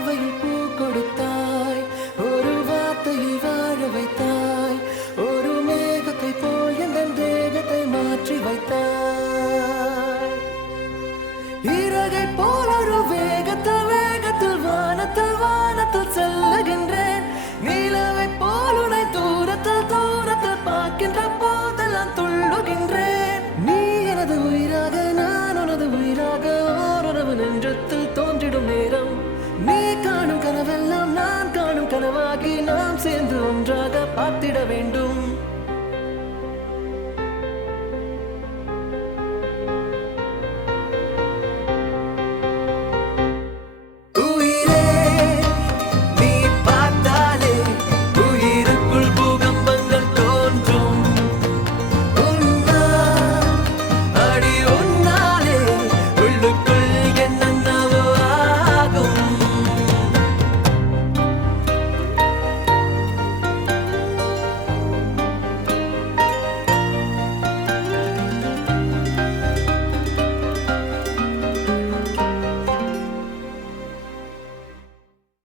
பார்வையில் பூ கொடுத்தாய், ஒரு வார்த்தையில் வாழ வைத்தாய், ஒரு மேகத்தை போல் என் தேகத்தை மாற்றி வைத்தாய். இறகை போல் ஒரு வேகத்தில் வேகத்தில் வானத்தில் வானத்தில் செல்லுகின்றேன். நிலவை போல் உன்னை தூரத்தில் தூரத்தில் பார்க்கின்ற போதெல்லாம் துள்ளுகின்றேன். நீ எனது உயிராக நான் உனது உயிராக ஓரளவு நெஞ்சத்தில் தோன்றிடும் நேரம். நீ காணும் கனவெல்லாம் நான் காணும் கனவாகி நாம் சேர்ந்து ஒன்றாக பார்த்திட வேண்டும்.